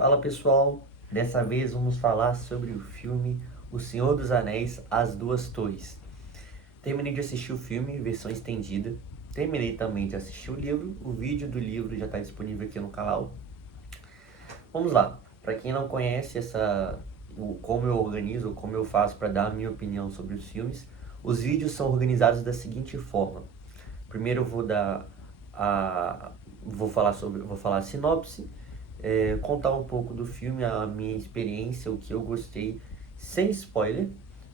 Fala pessoal, dessa vez vamos falar sobre o filme O Senhor dos Anéis, As Duas Torres. Terminei de assistir o filme, versão estendida. Terminei também de assistir o livro, o vídeo do livro já está disponível aqui no canal. Vamos lá, para quem não conhece como eu organizo, como eu faço para dar a minha opinião sobre os filmes, os vídeos são organizados da seguinte forma. Primeiro eu vou falar a sinopse, contar um pouco do filme, a minha experiência, o que eu gostei, sem spoiler.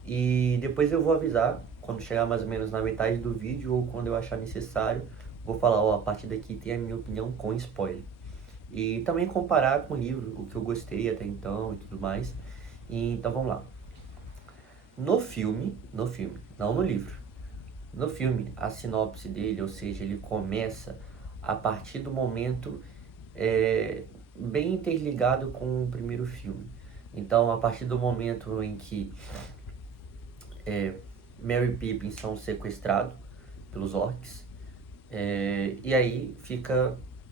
E depois eu vou avisar, quando chegar mais ou menos na metade do vídeo ou quando eu achar necessário, vou falar, ó, a partir daqui tem a minha opinião com spoiler. E também comparar com o livro, o que eu gostei até então e tudo mais. Então vamos lá. No filme, não no livro. No filme, a sinopse dele, ou seja, ele começa a partir do momento bem interligado com o primeiro filme. Então, a partir do momento em que Merry e Pippin são sequestrados pelos orcs, e aí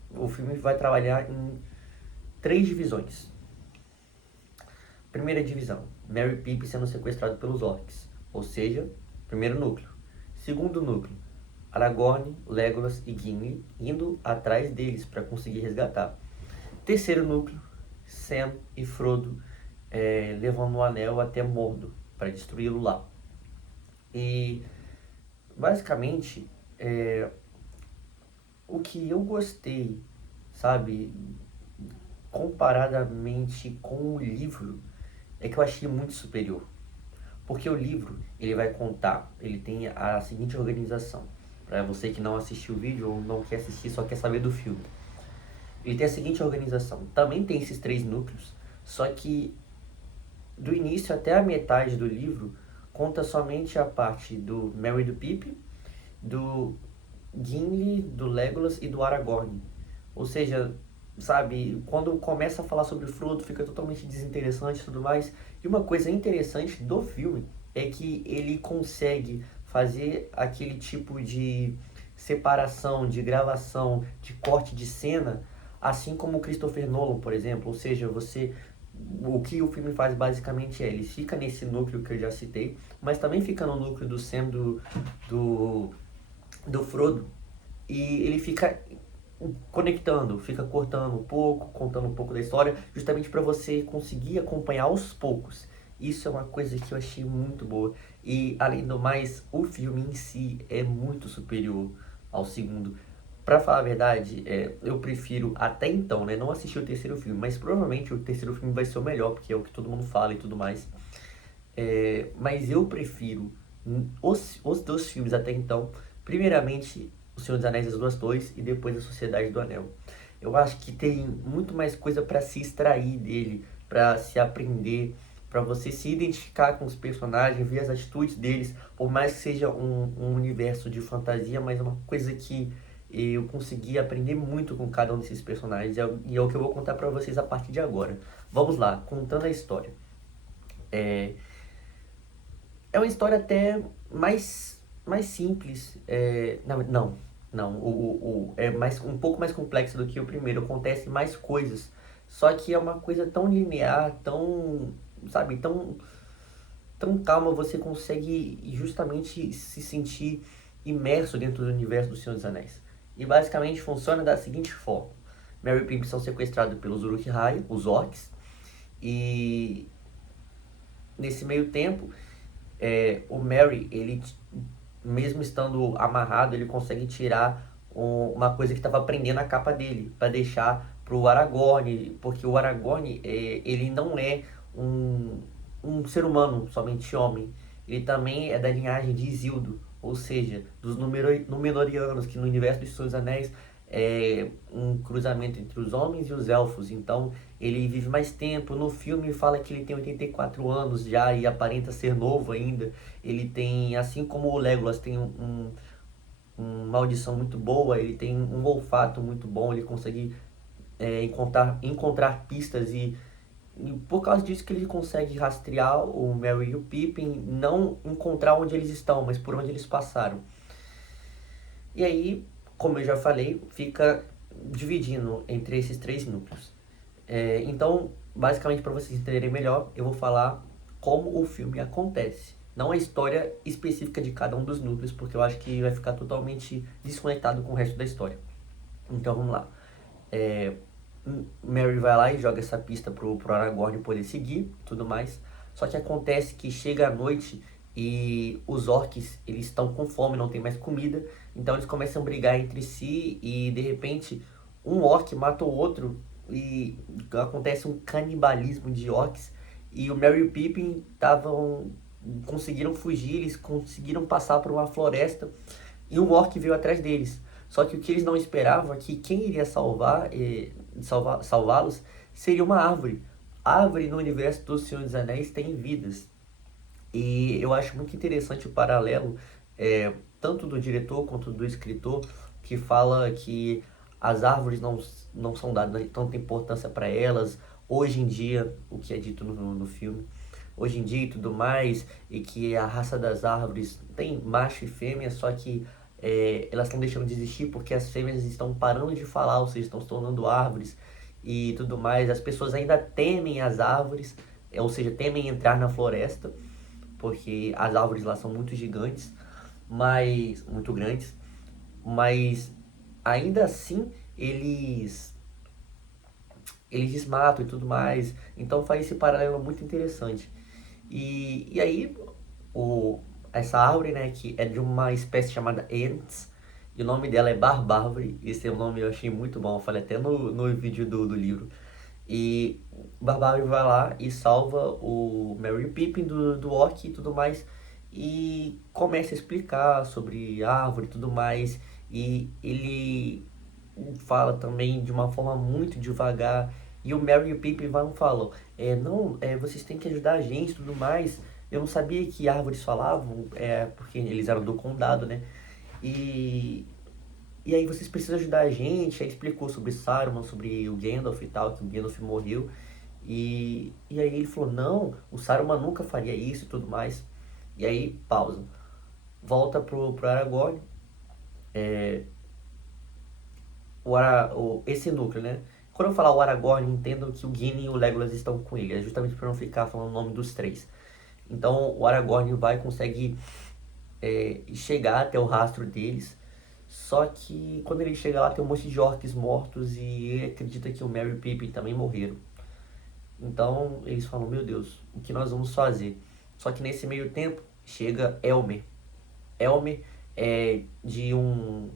o filme vai trabalhar em 3 divisões. Primeira divisão, Merry e Pippin sendo sequestrados pelos orcs, ou seja, primeiro núcleo. Segundo núcleo, Aragorn, Legolas e Gimli indo atrás deles para conseguir resgatar. Terceiro núcleo, Sam e Frodo levando o anel até Mordor para destruí-lo lá. E basicamente o que eu gostei, sabe, comparadamente com o livro, é que eu achei muito superior. Porque o livro, ele tem a seguinte organização. Para você que não assistiu o vídeo ou não quer assistir, só quer saber do filme. Ele tem a seguinte organização. Também tem esses 3 núcleos, só que do início até a metade do livro, conta somente a parte do Merry e do Pippin, do Gimli, do Legolas e do Aragorn. Ou seja, sabe, quando começa a falar sobre o Frodo, fica totalmente desinteressante e tudo mais. E uma coisa interessante do filme é que ele consegue fazer aquele tipo de separação, de gravação, de corte de cena, assim como o Christopher Nolan, por exemplo. Ou seja, o que o filme faz basicamente ele fica nesse núcleo que eu já citei, mas também fica no núcleo do Sam, do Frodo, e ele fica conectando, fica cortando um pouco, contando um pouco da história, justamente para você conseguir acompanhar aos poucos. Isso é uma coisa que eu achei muito boa. E além do mais, o filme em si é muito superior ao segundo. Pra falar a verdade, eu prefiro até então, né, não assistir o terceiro filme, mas provavelmente o terceiro filme vai ser o melhor, porque é o que todo mundo fala e tudo mais. Mas eu prefiro os 2 filmes até então. Primeiramente, O Senhor dos Anéis e as Duas Torres e depois A Sociedade do Anel. Eu acho que tem muito mais coisa para se extrair dele, para se aprender, para você se identificar com os personagens, ver as atitudes deles, por mais que seja um universo de fantasia, mas é uma coisa que eu consegui aprender muito com cada um desses personagens, e é o que eu vou contar para vocês a partir de agora. Vamos lá, contando a história. É uma história até mais simples. É um pouco mais complexa do que o primeiro. Acontece mais coisas. Só que é uma coisa tão linear, tão, sabe, tão calma, você consegue justamente se sentir imerso dentro do universo do Senhor dos Anéis. E basicamente funciona da seguinte forma. Merry e Pippin são sequestrados pelos Uruk-hai, os orcs, e nesse meio tempo, o Merry, ele mesmo estando amarrado, ele consegue tirar uma coisa que estava prendendo a capa dele, para deixar pro Aragorn, porque o Aragorn, ele não é um ser humano, somente homem. Ele também é da linhagem de Isildur, ou seja, dos Númenóreanos, que no universo dos Senhor dos Anéis é um cruzamento entre os homens e os elfos. Então ele vive mais tempo. No filme fala que ele tem 84 anos já e aparenta ser novo ainda. Ele tem, assim como o Legolas tem uma audição muito boa, ele tem um olfato muito bom, ele consegue encontrar pistas, e por causa disso que ele consegue rastrear o Merry e o Pippin, não encontrar onde eles estão, mas por onde eles passaram. E aí, como eu já falei, fica dividindo entre esses 3 núcleos. Então, basicamente, para vocês entenderem melhor, eu vou falar como o filme acontece. Não a história específica de cada um dos núcleos, porque eu acho que vai ficar totalmente desconectado com o resto da história. Então, vamos lá. É, Mary vai lá e joga essa pista pro Aragorn poder seguir, tudo mais. Só que acontece que chega a noite e os orcs, eles estão com fome, não tem mais comida, então eles começam a brigar entre si e de repente um orc mata o outro e acontece um canibalismo de orcs e o Merry e o Pippin conseguiram fugir, eles conseguiram passar por uma floresta e um orc veio atrás deles. Só que o que eles não esperavam é que quem iria salvá-los seria uma árvore. A árvore no universo do Senhor dos Anéis tem vidas. E eu acho muito interessante o paralelo, tanto do diretor quanto do escritor, que fala que as árvores não são dadas tanta importância para elas, hoje em dia, o que é dito no filme, hoje em dia e tudo mais, e que a raça das árvores tem macho e fêmea, só que elas estão deixando de existir porque as fêmeas estão parando de falar, ou seja, estão se tornando árvores e tudo mais. As pessoas ainda temem as árvores, ou seja, temem entrar na floresta porque as árvores lá são muito gigantes, mas muito grandes, mas ainda assim eles desmatam e tudo mais. Então faz esse paralelo muito interessante. E aí o, essa árvore, né, que é de uma espécie chamada Ents, e o nome dela é Barbárvore. Esse é um nome que eu achei muito bom, eu falei até no vídeo do livro. E o Barbário vai lá e salva o Merry Pippin do Orc e tudo mais. E começa a explicar sobre árvore e tudo mais. E ele fala também de uma forma muito devagar. E o Merry e o Pippin vão e falam: não, vocês têm que ajudar a gente e tudo mais. Eu não sabia que árvores falavam, porque eles eram do condado, né? E e aí vocês precisam ajudar a gente. Aí explicou sobre Saruman, sobre o Gandalf e tal, que o Gandalf morreu. E aí ele falou, não, o Saruman nunca faria isso e tudo mais. E aí, pausa. Volta pro Aragorn. Esse núcleo, né? Quando eu falar o Aragorn, entendam que o Gimli e o Legolas estão com ele. É justamente para não ficar falando o nome dos três. Então o Aragorn vai consegue chegar até o rastro deles. Só que quando ele chega lá tem um monte de orcs mortos e ele acredita que o Merry e o Pippin também morreram. Então eles falam, meu Deus, o que nós vamos fazer? Só que nesse meio tempo chega Elmer. Elmer é de um...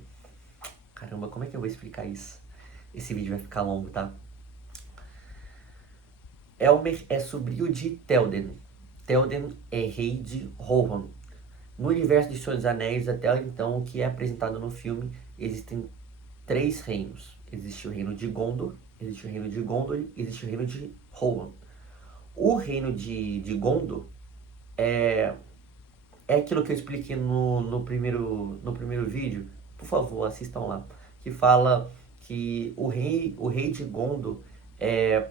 Caramba, como é que eu vou explicar isso? Esse vídeo vai ficar longo, tá? Elmer é sobrinho de Théoden. Théoden é rei de Rohan. No universo de Senhor dos Anéis, até então, o que é apresentado no filme, existem três reinos. Existe o reino de Gondor, existe o reino de Gondor, existe o reino de Rohan. O reino de Gondor é aquilo que eu expliquei no primeiro vídeo. Por favor, assistam lá. Que fala que o rei de Gondor é...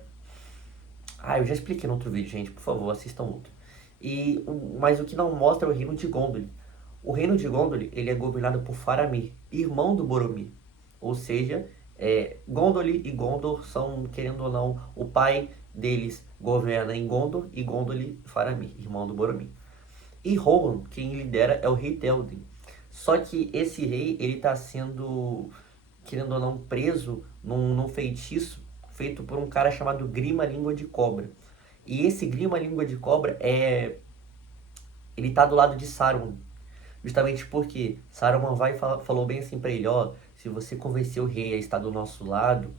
Ah, eu já expliquei no outro vídeo, gente. Por favor, assistam outro. Mas o que não mostra é o reino de Gondor. O reino de Gondor, ele é governado por Faramir, irmão do Boromir. Ou seja, Gondolin e Gondor são, querendo ou não, o pai deles governa em Gondor e Gondolin Faramir, irmão do Boromir. E Rohan, quem lidera é o rei Théoden. Só que esse rei, ele está sendo, querendo ou não, preso num feitiço feito por um cara chamado Grima Língua de Cobra. E esse Grima Língua de Cobra ele tá do lado de Saruman. Justamente porque Saruman falou bem assim pra ele, ó, se você convencer o rei a estar do nosso lado,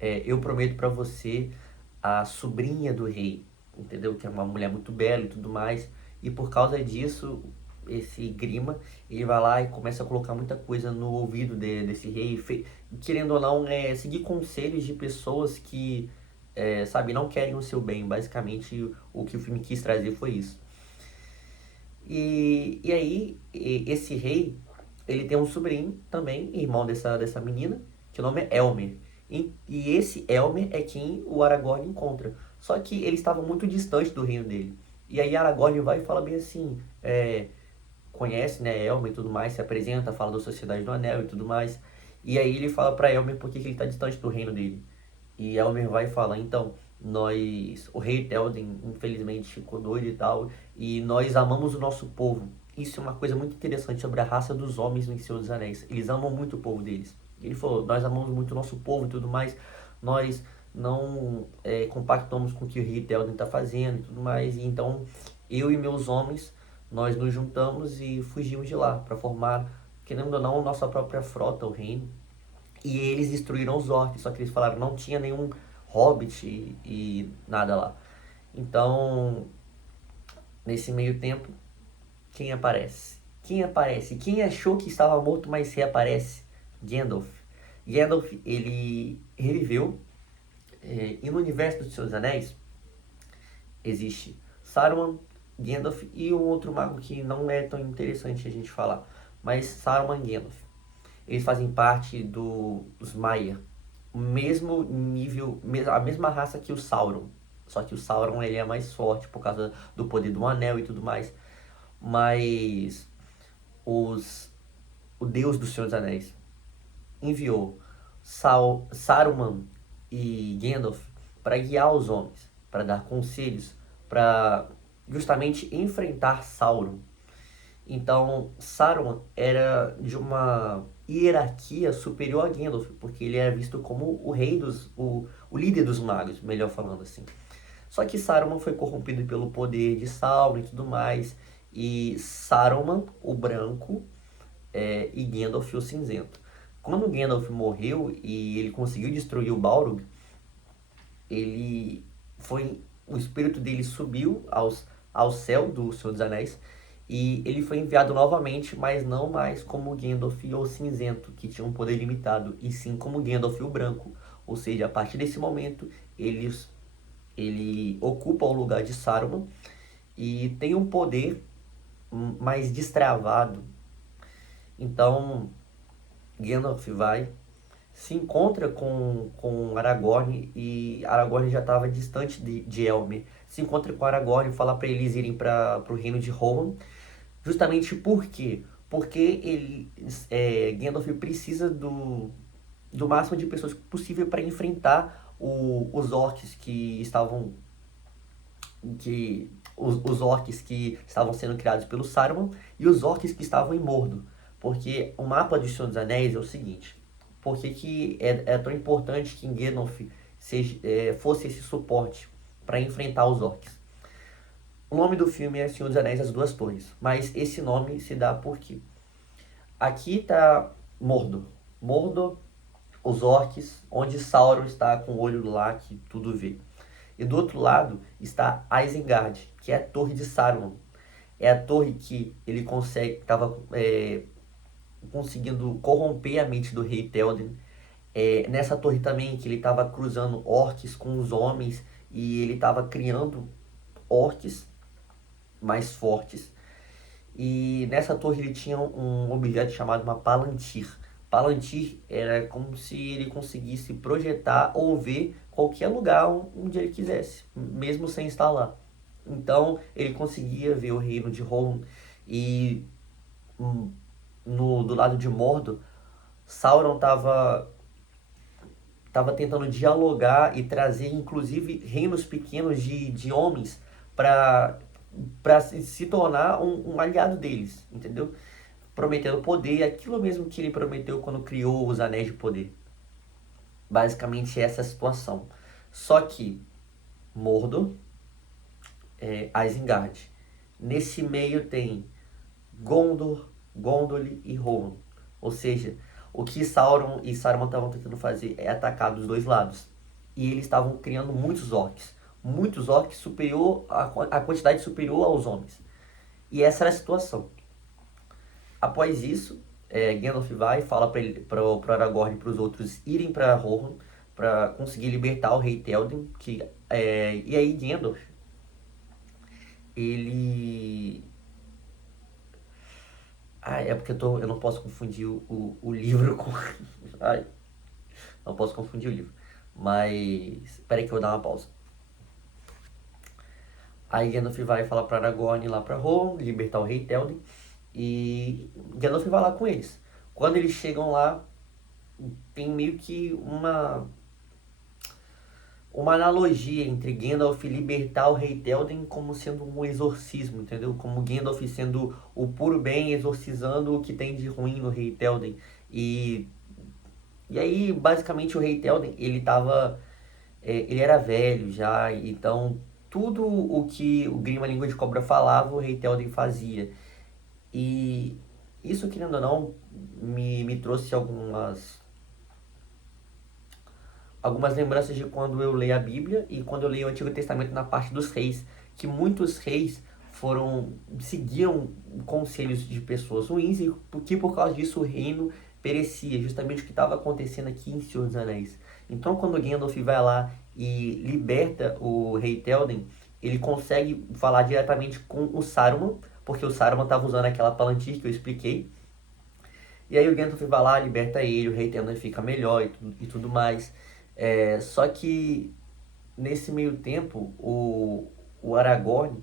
eu prometo pra você a sobrinha do rei, entendeu? Que é uma mulher muito bela e tudo mais. E por causa disso, esse Grima, ele vai lá e começa a colocar muita coisa no ouvido desse rei, querendo ou não, seguir conselhos de pessoas que, sabe, não querem o seu bem. Basicamente, o que o filme quis trazer foi isso. E aí, esse rei, ele tem um sobrinho também, irmão dessa menina, que o nome é Elmer. E esse Elmer é quem o Aragorn encontra. Só que ele estava muito distante do reino dele. E aí Aragorn vai e fala bem assim, conhece, né, Elmer e tudo mais, se apresenta, fala da Sociedade do Anel e tudo mais. E aí ele fala pra Elmer por que ele está distante do reino dele. E Elmer vai falar, então, o rei Théoden, infelizmente, ficou doido e tal, e nós amamos o nosso povo. Isso é uma coisa muito interessante sobre a raça dos homens no Senhor dos Anéis. Eles amam muito o povo deles. Ele falou, nós amamos muito o nosso povo e tudo mais, nós não compactamos com o que o rei Théoden está fazendo e tudo mais, e então eu e meus homens, nós nos juntamos e fugimos de lá para formar, querendo ou não, nossa própria frota, o reino. E eles destruíram os orcs, só que eles falaram que não tinha nenhum hobbit e nada lá. Então, nesse meio tempo, quem aparece? Quem aparece? Quem achou que estava morto, mas reaparece? Gandalf. Gandalf, ele reviveu. E no universo dos Seus Anéis, existe Saruman, Gandalf e um outro mago que não é tão interessante a gente falar. Mas Saruman e Gandalf. Eles fazem parte dos Maia, o mesmo nível, a mesma raça que o Sauron. Só que o Sauron ele é mais forte por causa do poder do anel e tudo mais. Mas os, o Deus dos Senhor dos Anéis enviou Saruman e Gandalf para guiar os homens, para dar conselhos, para justamente enfrentar Sauron. Então, Saruman era de uma hierarquia superior a Gandalf, porque ele era visto como o rei o líder dos magos, melhor falando assim. Só que Saruman foi corrompido pelo poder de Sauron e tudo mais, e Saruman, o branco, e Gandalf, o cinzento. Quando Gandalf morreu e ele conseguiu destruir o Balrog, ele o espírito dele subiu ao céu do Senhor dos Anéis e ele foi enviado novamente, mas não mais como Gandalf o Cinzento, que tinha um poder limitado, e sim como Gandalf o Branco. Ou seja, a partir desse momento, ele ocupa o lugar de Saruman e tem um poder mais destravado. Então, Gandalf vai, se encontra com Aragorn e Aragorn já estava distante de Elmer. Se encontra com Aragorn e fala para eles irem para o reino de Rohan. Justamente por quê? Porque Gandalf precisa do máximo de pessoas possível para enfrentar os orcs que estavam os orcs que estavam sendo criados pelo Saruman e os orcs que estavam em Mordor. Porque o mapa de Senhor dos Anéis é o seguinte: por que é tão importante que Gandalf fosse esse suporte para enfrentar os orcs? O nome do filme é Senhor dos Anéis As Duas Torres, mas esse nome se dá porque aqui está Mordor. Mordor, os orcs, onde Sauron está com o olho lá que tudo vê. E do outro lado está Isengard, que é a torre de Saruman. É a torre que ele estava conseguindo corromper a mente do rei Théoden. Nessa torre também que ele estava cruzando orcs com os homens e ele estava criando orcs mais fortes. E nessa torre ele tinha um objeto chamado uma Palantir. Palantir era como se ele conseguisse projetar ou ver qualquer lugar onde ele quisesse, mesmo sem estar lá. Então ele conseguia ver o reino de Rohan e do lado de Mordor, Sauron estava tentando dialogar e trazer inclusive reinos pequenos de homens para se tornar um aliado deles, entendeu? Prometendo poder, aquilo mesmo que ele prometeu quando criou os Anéis de Poder. Basicamente essa é a situação. Só que Mordor, Isengard. Nesse meio tem Gondor, Gondolin e Rohan. Ou seja, o que Sauron e Saruman estavam tentando fazer é atacar dos dois lados. E eles estavam criando muitos orcs. Muitos orcs superior a quantidade superior aos homens. E essa era a situação. Após isso, Gandalf vai e fala para o Aragorn e para os outros irem para Rohan para conseguir libertar o rei Théoden. E aí Gandalf, ele... é porque eu não posso confundir o livro com... Ai, não posso confundir o livro. Mas... Espera aí que eu vou dar uma pausa. Aí Gandalf vai falar para Aragorn ir lá para Rohan, libertar o rei Théoden. E Gandalf vai lá com eles. Quando eles chegam lá, tem meio que uma analogia entre Gandalf libertar o Rei Théoden como sendo um exorcismo, entendeu? Como Gandalf sendo o puro bem exorcizando o que tem de ruim no Rei Théoden. E, e aí, basicamente, o Rei Théoden, ele era velho já, então tudo o que o Grima Língua de Cobra falava, o Rei Théoden fazia. E isso, querendo ou não, me trouxe algumas lembranças de quando eu leio a Bíblia e quando eu leio o Antigo Testamento na parte dos reis, que muitos reis seguiam conselhos de pessoas ruins e que por causa disso o reino perecia, justamente o que estava acontecendo aqui em Senhor dos Anéis. Então quando Gandalf vai lá e liberta o rei Théoden, ele consegue falar diretamente com o Saruman, porque o Saruman estava usando aquela Palantir que eu expliquei. E aí o Gandalf vai lá, liberta ele, o rei Théoden fica melhor e tudo mais. Só que nesse meio tempo, o Aragorn,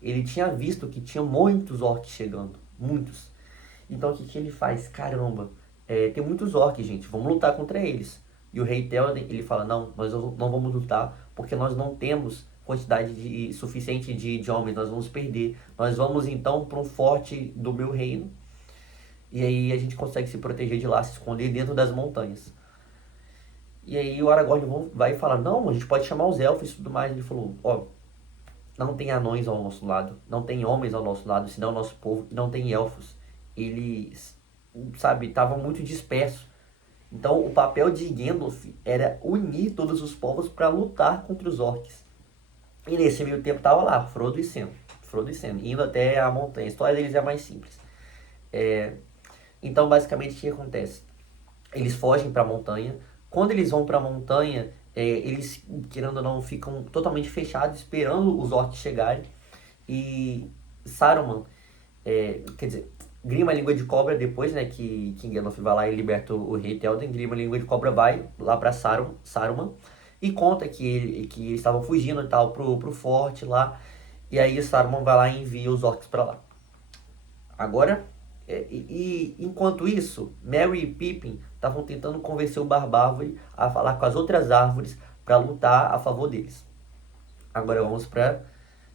ele tinha visto que tinha muitos orcs chegando, muitos. Então o que que ele faz? Caramba, tem muitos orcs, gente, vamos lutar contra eles. E o rei Théoden, ele fala, não, nós não vamos lutar porque nós não temos quantidade suficiente de homens, nós vamos perder. Nós vamos então para um forte do meu reino e aí a gente consegue se proteger de lá, se esconder dentro das montanhas. E aí o Aragorn vai falar, não, a gente pode chamar os elfos e tudo mais. Ele falou, ó, não tem anões ao nosso lado, não tem homens ao nosso lado, senão o nosso povo, e não tem elfos. Eles, sabe, estavam muito dispersos. Então o papel de Gandalf era unir todos os povos para lutar contra os orcs. E nesse meio tempo tava lá, Frodo e Sam, indo até a montanha. A história deles é mais simples. Então basicamente o que acontece? Eles fogem para a montanha. Quando eles vão para a montanha, eles, querendo ou não, ficam totalmente fechados, esperando os orcs chegarem. E Saruman, quer dizer, Grima Língua de Cobra, depois, né, que Gandalf vai lá e liberta o rei Théoden, Grima Língua de Cobra vai lá para Saruman e conta que eles estavam fugindo e tal pro forte lá. E aí Saruman vai lá e envia os orcs para lá. Agora, enquanto isso, Merry e Pippin estavam tentando convencer o Barbárvore a falar com as outras árvores para lutar a favor deles. Agora vamos para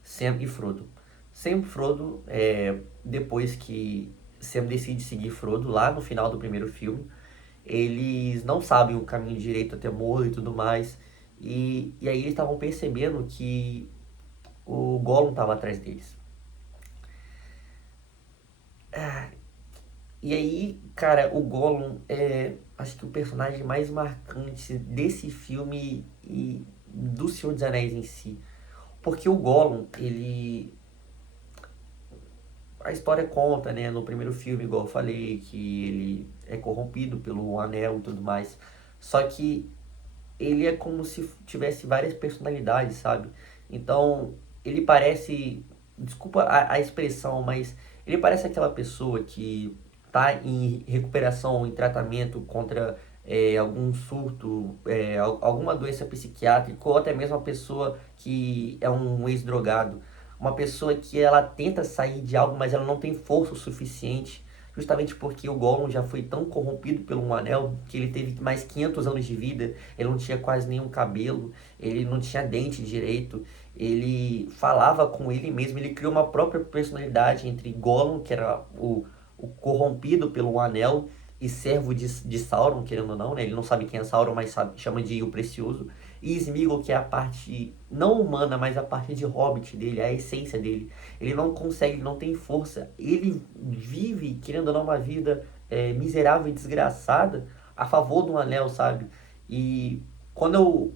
Sam e Frodo. Sam e Frodo, depois que Sam decide seguir Frodo lá no final do primeiro filme, eles não sabem o caminho direito até Mordor e tudo mais. E aí eles estavam percebendo que o Gollum estava atrás deles. E aí, cara, o Gollum é, acho que o personagem mais marcante desse filme e do Senhor dos Anéis em si. Porque o Gollum, a história conta, né, no primeiro filme, igual eu falei, que ele é corrompido pelo anel e tudo mais. Só que ele é como se tivesse várias personalidades, sabe? Então, ele parece, desculpa a expressão, mas ele parece aquela pessoa que tá em recuperação, em tratamento contra algum surto, alguma doença psiquiátrica, ou até mesmo uma pessoa que é um ex-drogado. Uma pessoa que ela tenta sair de algo, mas ela não tem força o suficiente, justamente porque o Gollum já foi tão corrompido pelo um anel que ele teve mais 500 anos de vida, ele não tinha quase nenhum cabelo, ele não tinha dente direito, ele falava com ele mesmo, ele criou uma própria personalidade entre Gollum, que era o corrompido pelo um anel, e servo de Sauron, querendo ou não, né? Ele não sabe quem é Sauron, mas sabe, chama de o Precioso. E Sméagol, que é a parte não humana, mas a parte de Hobbit dele, a essência dele. Ele não consegue, ele não tem força. Ele vive, querendo ou não, uma vida miserável e desgraçada a favor do anel, sabe? E quando eu,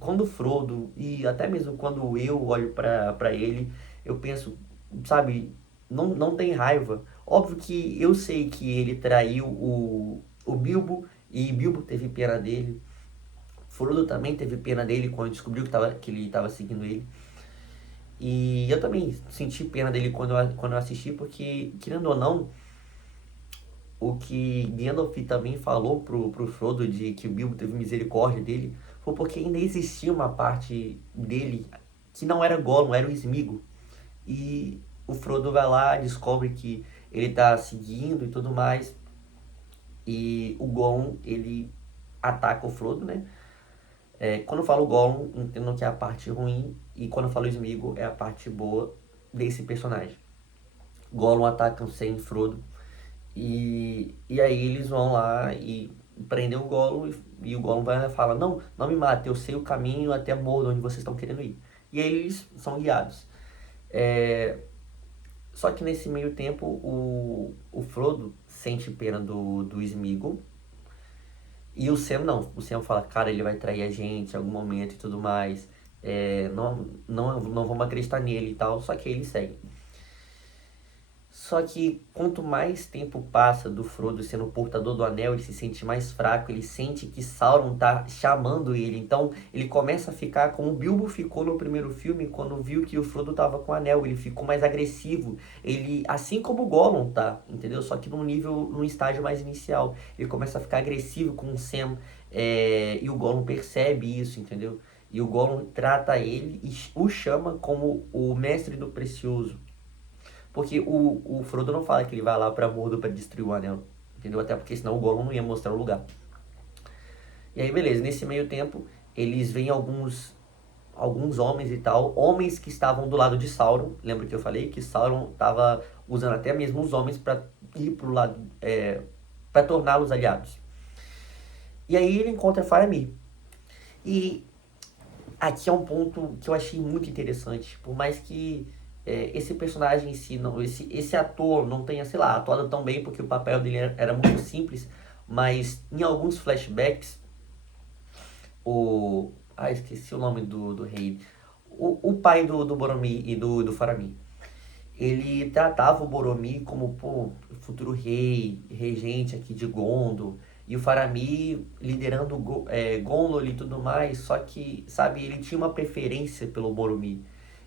quando o Frodo, e até mesmo quando eu olho para ele, eu penso, sabe, não tem raiva. Óbvio que eu sei que ele traiu o Bilbo, e Bilbo teve pena dele. Frodo também teve pena dele quando descobriu que ele estava seguindo ele. E eu também senti pena dele quando eu assisti, porque, querendo ou não, o que Gandalf também falou pro Frodo de que o Bilbo teve misericórdia dele, foi porque ainda existia uma parte dele que não era Gollum, era o Sméagol. E o Frodo vai lá, descobre que ele tá seguindo e tudo mais. E o Gollum, ele ataca o Frodo, né? Quando eu falo Gollum, entendo que é a parte ruim, e quando eu falo Sméagol, é a parte boa desse personagem. Gollum ataca o Sam e Frodo, e aí eles vão lá e prendem o Gollum, e o Gollum vai lá e fala, não, não me mate, eu sei o caminho até Mordor, onde vocês estão querendo ir. E aí eles são guiados. É, Só que nesse meio tempo, o Frodo sente pena do Sméagol, e o Sam não. O Sam fala, cara, ele vai trair a gente em algum momento e tudo mais. Não vamos acreditar nele e tal. Só que ele segue. Só que quanto mais tempo passa do Frodo sendo o portador do anel, ele se sente mais fraco, ele sente que Sauron tá chamando ele. Então ele começa a ficar como o Bilbo ficou no primeiro filme, quando viu que o Frodo tava com o anel. Ele ficou mais agressivo. Ele, assim como o Gollum tá, entendeu? Só que num estágio mais inicial. Ele começa a ficar agressivo com o Sam, e o Gollum percebe isso, entendeu? E o Gollum trata ele e o chama como o mestre do precioso. Porque o Frodo não fala que ele vai lá pra Mordor pra destruir o anel. Entendeu? Até porque senão o Gollum não ia mostrar o lugar. E aí, beleza. Nesse meio tempo, eles veem alguns homens e tal. Homens que estavam do lado de Sauron. Lembra que eu falei que Sauron estava usando até mesmo os homens pra ir pro lado... pra torná-los aliados. E aí ele encontra Faramir. E aqui é um ponto que eu achei muito interessante. Por mais que esse personagem em si, não, esse ator não tenha, sei lá, atuado tão bem, porque o papel dele era muito simples, mas em alguns flashbacks, esqueci o nome do rei. O pai do Boromir e do Faramir. Ele tratava o Boromir como, pô, futuro rei, regente aqui de Gondor, e o Faramir liderando Gondor e tudo mais, só que, sabe, ele tinha uma preferência pelo Boromir.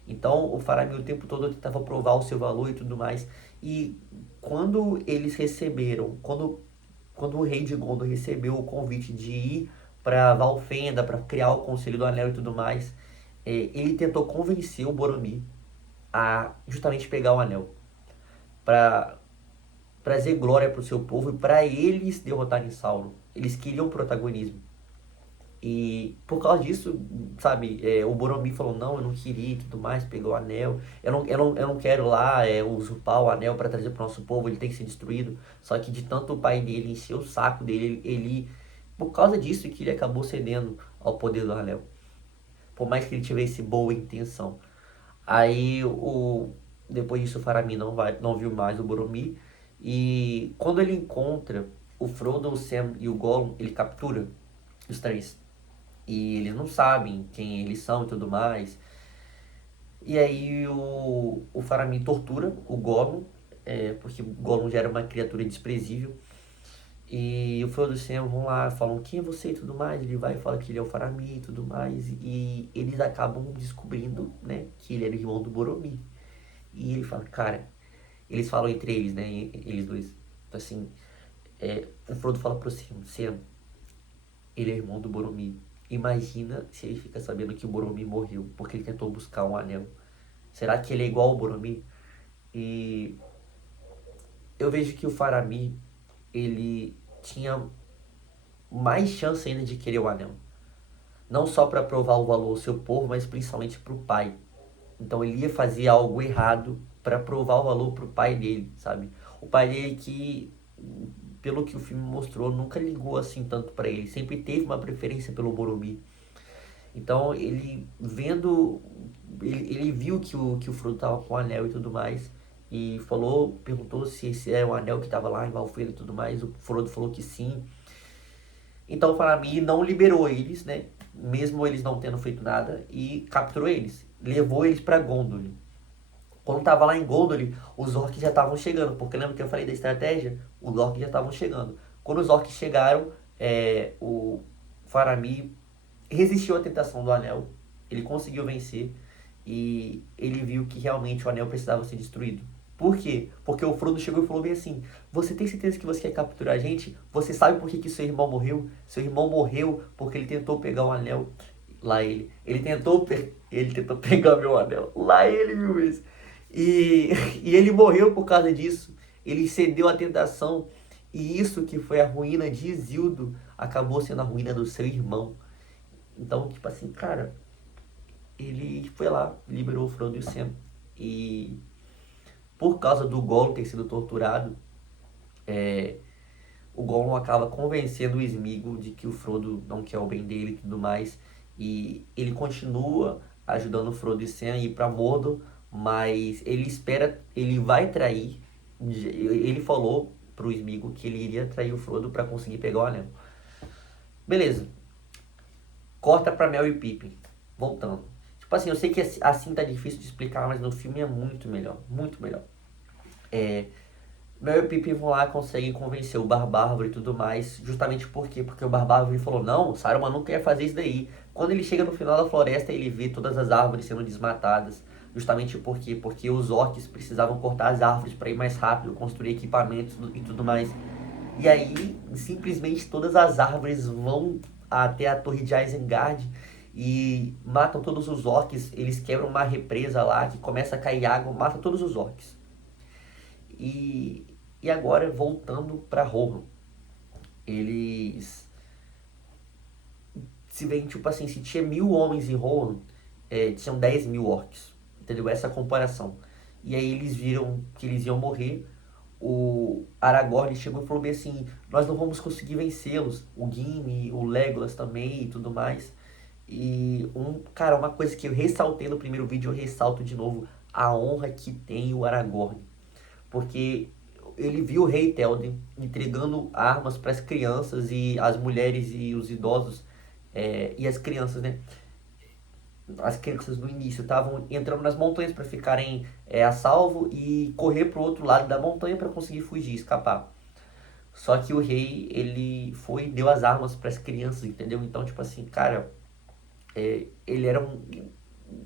Então, o Faramir o tempo todo tentava provar o seu valor e tudo mais. E quando eles receberam, quando o rei de Gondor recebeu o convite de ir para Valfenda, para criar o Conselho do Anel e tudo mais, ele tentou convencer o Boromir a justamente pegar o anel para trazer glória para o seu povo e para eles derrotarem Sauron. Eles queriam protagonismo. E por causa disso, sabe, o Boromir falou, não, eu não queria e tudo mais, pegou o anel. Eu não quero lá usurpar o anel para trazer para o nosso povo, ele tem que ser destruído. Só que de tanto o pai dele encher o saco dele, por causa disso que ele acabou cedendo ao poder do anel. Por mais que ele tivesse boa intenção. Aí depois disso o Faramir não viu mais o Boromir. E quando ele encontra o Frodo, o Sam e o Gollum, ele captura os três. E eles não sabem quem eles são e tudo mais. E aí o Faramir tortura o Gollum, porque o Gollum já era uma criatura desprezível. E o Frodo e o Sam vão lá, falam quem é você e tudo mais. Ele vai e fala que ele é o Faramir e tudo mais. E eles acabam descobrindo, né, que ele era irmão do Boromir. E ele fala, cara, eles falam entre eles, né, eles dois. Então, assim, o Frodo fala pro Sam, ele é irmão do Boromir. Imagina se ele fica sabendo que o Boromir morreu, porque ele tentou buscar um anel. Será que ele é igual ao Boromir? E eu vejo que o Faramir, ele tinha mais chance ainda de querer o anel. Não só para provar o valor ao seu povo, mas principalmente para o pai. Então ele ia fazer algo errado para provar o valor pro pai dele, sabe? O pai dele que, pelo que o filme mostrou, nunca ligou assim tanto para ele, sempre teve uma preferência pelo Boromir. Então ele viu que o Frodo tava com o anel e tudo mais, e perguntou se esse é o anel que tava lá em Valfenda e tudo mais. O Frodo falou que sim. Então o Faramir não liberou eles, né? Mesmo eles não tendo feito nada, e capturou eles. Levou eles para Gondolin. Quando tava lá em Gondolin, os orcs já estavam chegando. Porque lembra que eu falei da estratégia? Os orcs já estavam chegando. Quando os orcs chegaram, o Faramir resistiu à tentação do anel. Ele conseguiu vencer. E ele viu que realmente o anel precisava ser destruído. Por quê? Porque o Frodo chegou e falou bem assim: você tem certeza que você quer capturar a gente? Você sabe por que seu irmão morreu? Seu irmão morreu porque ele tentou pegar o anel. Lá ele tentou pegar meu anel. Lá ele, mil vezes. E, e ele morreu por causa disso. Ele cedeu à tentação. E isso que foi a ruína de Isildo acabou sendo a ruína do seu irmão. Então, tipo assim, cara, ele foi lá, liberou o Frodo e o Sam. E por causa do Gollum ter sido torturado, o Gollum acaba convencendo o Sméagol de que o Frodo não quer o bem dele e tudo mais. E ele continua ajudando o Frodo e Sam a ir pra Mordor, mas ele espera, ele vai trair. Ele falou pro Sméagol que ele iria trair o Frodo pra conseguir pegar o anel. Beleza, corta pra Merry e Pippin, voltando. Tipo assim, eu sei que assim tá difícil de explicar, mas no filme é muito melhor, muito melhor. É, Merry e Pippin vão lá, conseguem convencer o Barbárvore e tudo mais, justamente por quê? Porque o Barbárvore falou, não, Saruman não quer fazer isso daí. Quando ele chega no final da floresta, ele vê todas as árvores sendo desmatadas, justamente por quê? Porque os orcs precisavam cortar as árvores para ir mais rápido, construir equipamentos e tudo mais. E aí, simplesmente todas as árvores vão até a torre de Isengard e matam todos os orcs. Eles quebram uma represa lá que começa a cair água, mata todos os orcs. E, e agora, voltando para Rohan, eles se veem, tipo assim, se tinha 1.000 homens em Rohan, tinham 10.000 orcs. Entendeu? Essa é a comparação. E aí eles viram que eles iam morrer. O Aragorn chegou e falou bem assim, nós não vamos conseguir vencê-los. O Gimli, o Legolas também e tudo mais. E, cara, uma coisa que eu ressaltei no primeiro vídeo, eu ressalto de novo, a honra que tem o Aragorn. Porque ele viu o rei Théoden entregando armas para as crianças e as mulheres e os idosos, e as crianças, né? As crianças no início estavam entrando nas montanhas para ficarem a salvo e correr para o outro lado da montanha para conseguir fugir, escapar. Só que o rei, ele foi e deu as armas para as crianças, entendeu? Então, tipo assim, cara, ele era um.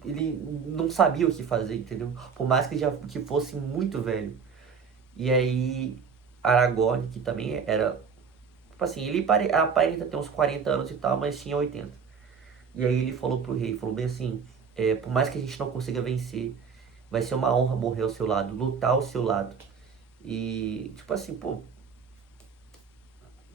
Ele não sabia o que fazer, entendeu? Por mais que já que fosse muito velho. E aí, Aragorn, que também era. Tipo assim, ele aparenta ter uns 40 anos e tal, mas tinha 80. E aí ele falou pro rei, falou bem assim, por mais que a gente não consiga vencer, vai ser uma honra morrer ao seu lado, lutar ao seu lado. E, tipo assim, pô,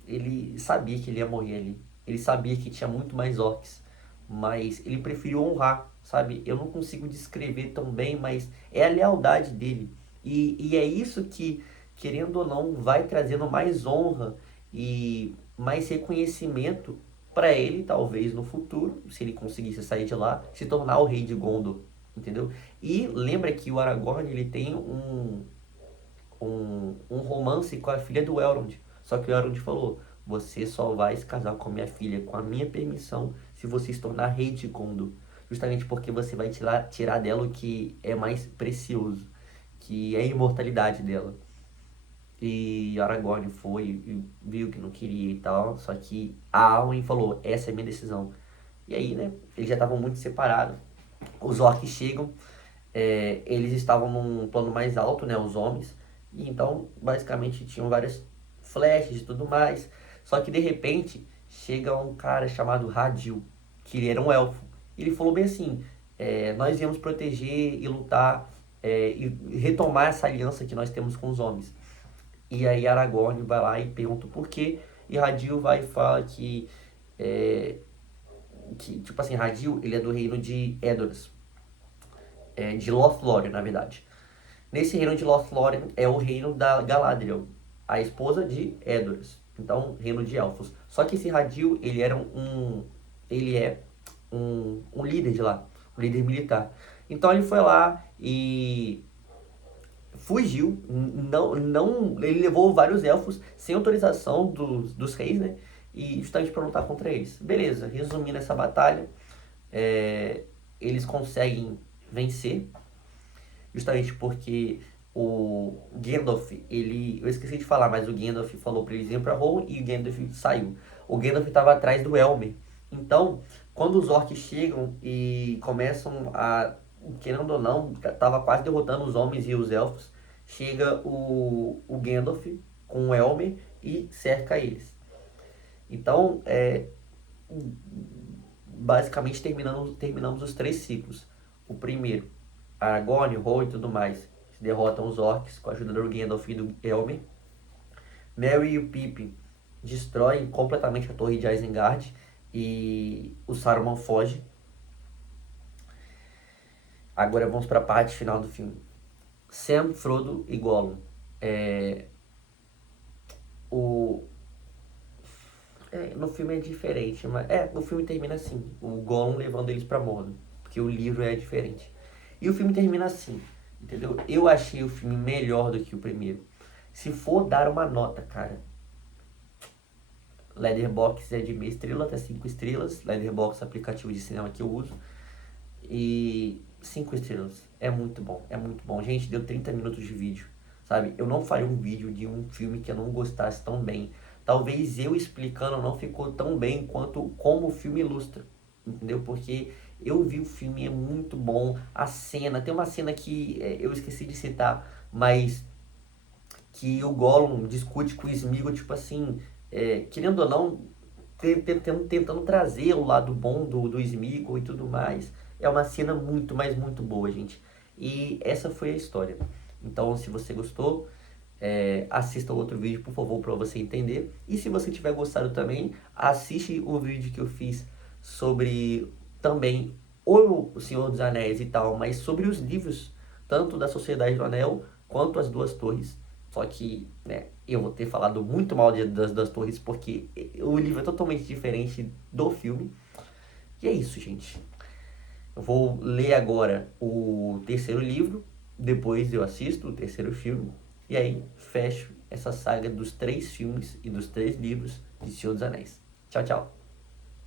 ele sabia que ele ia morrer ali. Ele sabia que tinha muito mais orcs. Mas ele preferiu honrar, sabe? Eu não consigo descrever tão bem, mas é a lealdade dele. E é isso que, querendo ou não, vai trazendo mais honra e mais reconhecimento para ele, talvez no futuro, se ele conseguisse sair de lá, se tornar o rei de Gondor, entendeu? E lembra que o Aragorn ele tem um romance com a filha do Elrond. Só que o Elrond falou: você só vai se casar com a minha filha com a minha permissão se você se tornar rei de Gondor. Justamente porque você vai tirar dela o que é mais precioso, que é a imortalidade dela. E Aragorn foi e viu que não queria e tal. Só que a Arwen falou: essa é a minha decisão. E aí, né? Eles já estavam muito separados. Os orcs chegam, eles estavam num plano mais alto, né, os homens, e então basicamente tinham várias flechas e tudo mais. Só que de repente chega um cara chamado Hadil, que ele era um elfo. E ele falou bem assim: nós viemos proteger e lutar e retomar essa aliança que nós temos com os homens. E aí Aragorn vai lá e pergunta o porquê, e Hadil vai e fala é, que tipo assim, Hadil ele é do reino de Edoras, de Lothlórien, na verdade. Nesse reino de Lothlórien é o reino da Galadriel, a esposa de Edoras. Então, reino de elfos. Só que esse Hadil, ele é um líder de lá, um líder militar. Então ele foi lá e fugiu, não, ele levou vários elfos sem autorização dos reis, né? E justamente para lutar contra eles. Beleza, resumindo essa batalha, eles conseguem vencer justamente porque o Gandalf, eu esqueci de falar, mas o Gandalf falou para eles irem para Rohan e o Gandalf saiu. O Gandalf estava atrás do Elmer. Então, quando os orcs chegam e começam a, querendo ou não, tava quase derrotando os homens e os elfos, chega o Gandalf com o Elmer e cerca eles. Então, basicamente terminamos os três ciclos. O primeiro, Aragorn, Rohan e tudo mais, derrotam os orcs com a ajuda do Gandalf e do Elmer. Merry e o Pippin destroem completamente a torre de Isengard e o Saruman foge. Agora vamos para a parte final do filme. Sam, Frodo e Gollum. É, o, no filme é diferente, mas o filme termina assim, o Gollum levando eles para Mordor, porque o livro é diferente. E o filme termina assim, entendeu? Eu achei o filme melhor do que o primeiro. Se for dar uma nota, cara, Letterboxd é de meia estrela até 5 estrelas. Letterboxd, aplicativo de cinema que eu uso. E 5 estrelas. É muito bom, é muito bom. Gente, deu 30 minutos de vídeo, sabe? Eu não faria um vídeo de um filme que eu não gostasse tão bem. Talvez eu explicando não ficou tão bem quanto como o filme ilustra, entendeu? Porque eu vi o filme, é muito bom. A cena, tem uma cena que eu esqueci de citar, mas que o Gollum discute com o Sméagol, tipo assim, querendo ou não, tentando trazer o lado bom do Sméagol e tudo mais. É uma cena muito, mas muito boa, gente. E essa foi a história. Então, se você gostou, assista o outro vídeo, por favor, para você entender. E se você tiver gostado também, assiste o vídeo que eu fiz sobre também o Senhor dos Anéis e tal, mas sobre os livros, tanto da Sociedade do Anel quanto as Duas Torres. Só que, né, eu vou ter falado muito mal das Torres, porque o livro é totalmente diferente do filme. E é isso, gente. Eu vou ler agora o terceiro livro, depois eu assisto o terceiro filme, e aí fecho essa saga dos 3 filmes e dos 3 livros de Senhor dos Anéis. Tchau, tchau.